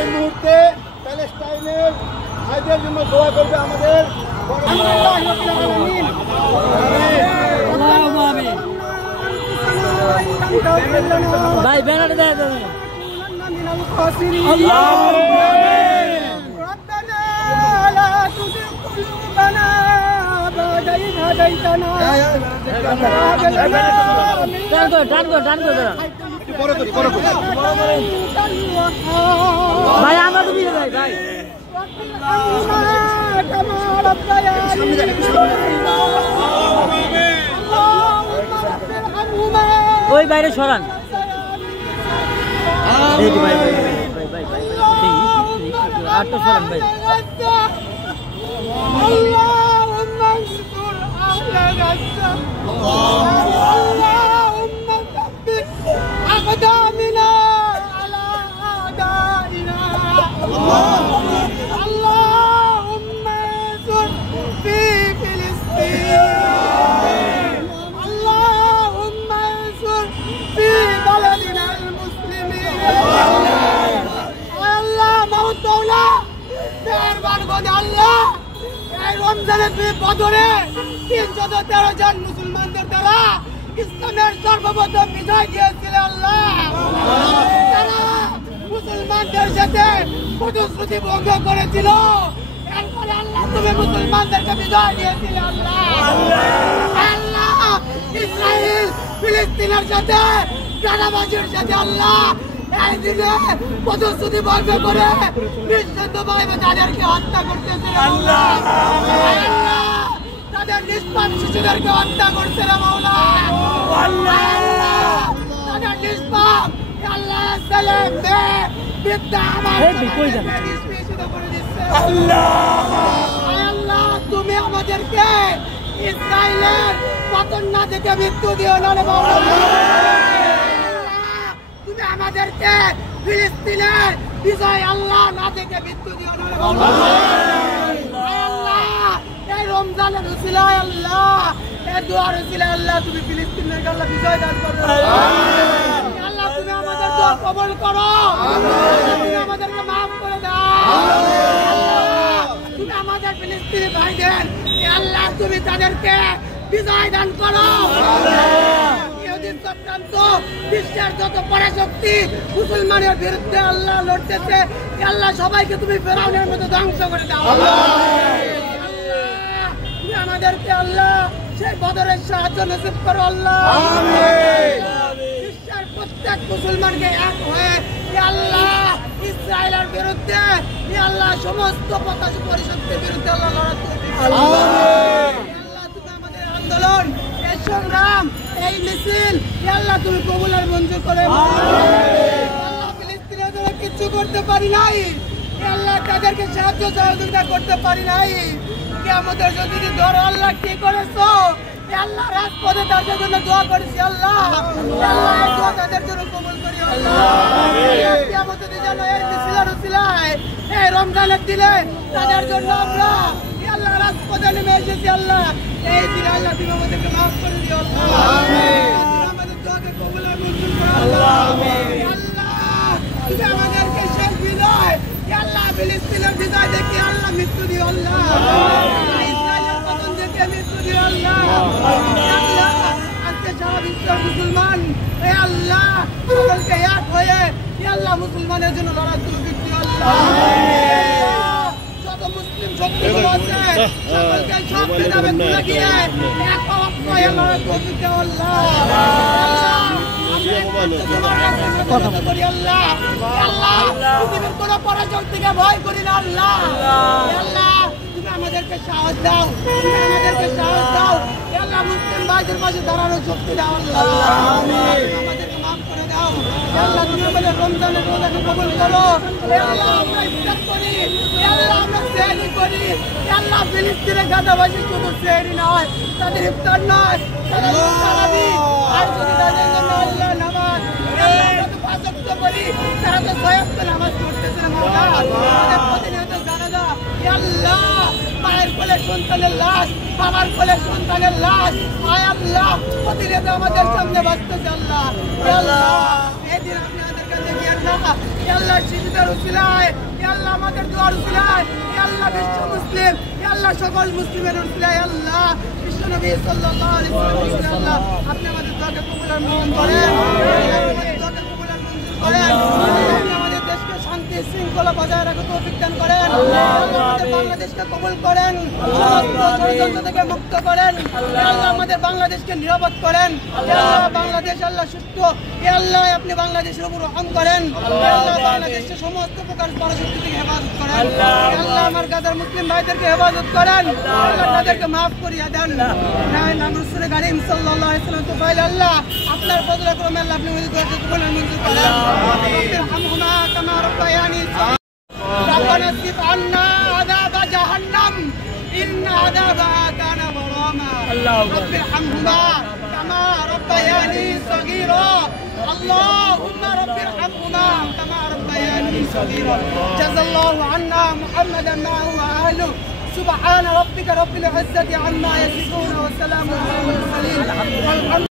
এই মুহূর্তে প্যালেস্টাইনের ভাইদের জন্য দোয়া করবে আমাদের ভাই ব্যানার দেয় ভাই আমরা তো দিয়ে ভাই ভাই ওই বাইরে সরান আটটা সরান ভাই বদরে ৩১৩ জন মুসলমানদের দ্বারা ইসলামের সর্বপ্রথম বিজয় দিয়েছিল আল্লাহ। তারা মুসলমানদের সাথে প্রতিশ্রুতি ভঙ্গ করেছিল, এরপরে আল্লাহ তুমি মুসলমানদেরকে বিজয় দিয়েছিল আল্লাহ। আল্লাহ ইসরায়েল ফিলিস্তিনের সাথে গাজাবাসীর সাথে আল্লাহ এই দিনে প্রতিশ্রুতি ভঙ্গ করে নিঃসন্দেহে তাদেরকে হত্যা করতেছিল আল্লাহ। তাদের নিষ্পাপ শিশুদেরকে হত্যা করছে রে মাওলা আল্লাহ। তাদের নিষ্পাপ আল্লাহ সালাম দে বিদ্যা আমাদেরকে নিষ্পেষিত করে দিচ্ছে আল্লাহ। তুমি আমাদেরকে ইসরায়েলের পতন না দেখে মৃত্যু দিও না রে মাওলা। তুমি আমাদেরকে ফিলিস্তিনের বিজয় আল্লাহ না দেখে মৃত্যু দিও না রে মাওলা। রমজানের উসিলায় আল্লাহ, এই দুয়ার উসিলায় আল্লাহ তুমি ফিলিস্তিনের আল্লাহ বিজয় দান করো আল্লাহ। তুমি আমাদের দোয়া কবুল করো, তুমি আমাদেরকে মাফ করে দাও আল্লাহ। তুমি আমাদের ফিলিস্তিনি ভাইদের আল্লাহ তুমি তাদেরকে বিজয় দান করো। ইহুদি চক্রান্ত বিশ্বের যত পরাশক্তি মুসলমানের বিরুদ্ধে আল্লাহ লড়তেছে আল্লাহ সবাইকে তুমি ফেরাউনের মতো ধ্বংস করে দাও আমাদেরকে আল্লাহ সেই বদরের সাহায্য নসিব করো আল্লাহ। বিশ্বের প্রত্যেক মুসলমানকে এক হয়ে আল্লাহ ইসরায়েলের বিরুদ্ধে আল্লাহ সমস্ত পরিশক্তির বিরুদ্ধে আল্লাহ লড়াই করবে আল্লাহ। তুমি আমাদের আন্দোলন এই সংগ্রাম এই মিছিল আল্লাহ তুমি কবুলের মঞ্জুর করে আল্লাহ। ফিলিস্তিনের জন্য কিছু করতে পারি নাই আল্লাহ, তাদেরকে সাহায্য সহযোগিতা করতে পারি নাই। আমাদের যদি ধরো আল্লাহ কি করেছো আল্লাহ রাজপথে তাদের জন্য দোয়া করেছি আল্লাহ। আল্লাহ এই দোয়া তাদের জন্য কবুল করি আল্লাহ। আমাদের যেন এই মিছিলের উসিলায় এই রমজানের দিনে তাদের জন্য আমরা আল্লাহ রাজপথে নেমে এসেছি আল্লাহ। এই দিনে আল্লাহ তুমি আমাদেরকে মাফ করে দিও আল্লাহ। আমাদের দোয়াকে কবুলের মঞ্জুর করো আল্লাহ। আল্লাহ তুমি আমাদেরকে শেষ বিজয় আল্লাহ ফিলিস্তিনের বিজয় দেখে আল্লাহ মৃত্যু দিও আল্লাহ। ইসরায়েলের পতন দেখে মৃত্যু দিও আল্লাহ। আল্লাহ আজকে সারা বিশ্বের মুসলমান এ আল্লাহ সকলকে এক হয়ে আল্লাহ মুসলমানের জন্য লড়াই তৌফিক দিও আল্লাহ। যত মুসলিম শক্তিগুলো আছে সকলকে সব ভেদাভেদ ভুলে গিয়ে এক হয়ে লড়াই তৌফিক দিও আল্লাহ। কোন পরাজয় থেকে ভয় করি না আল্লাহ। আল্লাহ তুমি আমাদেরকে সাহস দাও, তুমি আমাদেরকে সাহস দাও আল্লাহ। মুসলিম ভাইদের পাশে দাঁড়ানোর শক্তি দাও আল্লাহ। আমাদেরকে মাফ করে দাও আল্লাহ। তুমি আমাদের রমজানের রোজাকে কবুল করো আল্লাহ। আমরা ইফতার করি আল্লাহ, আমরা সেহরি করি আল্লাহ। ফিলিস্তিনের গাজাবাসী শুধু সেহরি নয়, তাদের ইফতার নয়, তাদের তারাবি আর যদি তাদের জন্য আল্লাহ নামাজ করি তারা তো সয়ক্ত নামাজ পড়তেছে না মাওলা। তাদের প্রতিনিয়ত জানাজা আল্লাহ, মায়ের কোলে সন্তানের লাশ, বাবার কোলে সন্তানের লাশ আয় আল্লাহ প্রতিনিয়ত আমাদের সামনে বাঁচতেছে আল্লাহ। আল্লাহ শিশুদের উসিলায়, আল্লাহ আমাদের দোয়ার উসিলায়, আল্লাহ বিশ্ব মুসলিম, আল্লাহ সকল মুসলিমের উসিলায়, আল্লাহ বিশ্ব নবী সাল্লাল্লাহু আলাইহি ওয়াসাল্লাম, আল্লাহ আপনি আমাদের দোয়াকে কবুল আর মঞ্জুর করেন, আমাদের দোয়াকে কবুল আর মঞ্জুর করেন, আপনি আমাদের দেশকে শান্তি শৃঙ্খলা বজায় রাখতে তৌফিক দান করেন, আল্লাহ আমাদের বাংলাদেশকে কবুল করেন, সমস্ত ষড়যন্ত্র থেকে মুক্ত করেন, আল্লাহ আমাদের বাংলাদেশকে নিরাপদ করেন, আল্লাহ বাংলাদেশ আল্লাহ সুস্থ, আল্লাহ আপনি বাংলাদেশের উপর রহম করেন, আল্লাহ বাংলাদেশের সমস্ত প্রকার পরাশক্তি থেকে হেফাজত করেন, আল্লাহ আমার গাজার মুসলিম ভাইদেরকে হেফাজত করেন, আল্লাহ তাদেরকে মাফ করিয়া দেন, নাম রাসূল কারীম সাল্লাল্লাহু আলাইহি ওয়াসাল্লাম তো পাইলে আল্লাহ আপনার ফজলে করমে আল্লাহ আপনি আমাদের দোয়াকে কবুল আর মঞ্জুর করেন, রব্বিরহামহুমা কামা রাব্বায়ানি ربنا اصرف عنا عذاب جهنم إن عذابها كان غراما رب ارحمهما كما ربياني صغيرا اللهم رب ارحمهما كما ربياني صغيرا جزا الله عنا محمدا معه وأهله سبحان ربك رب العزة عما يصفون وسلام على المرسلين والحمد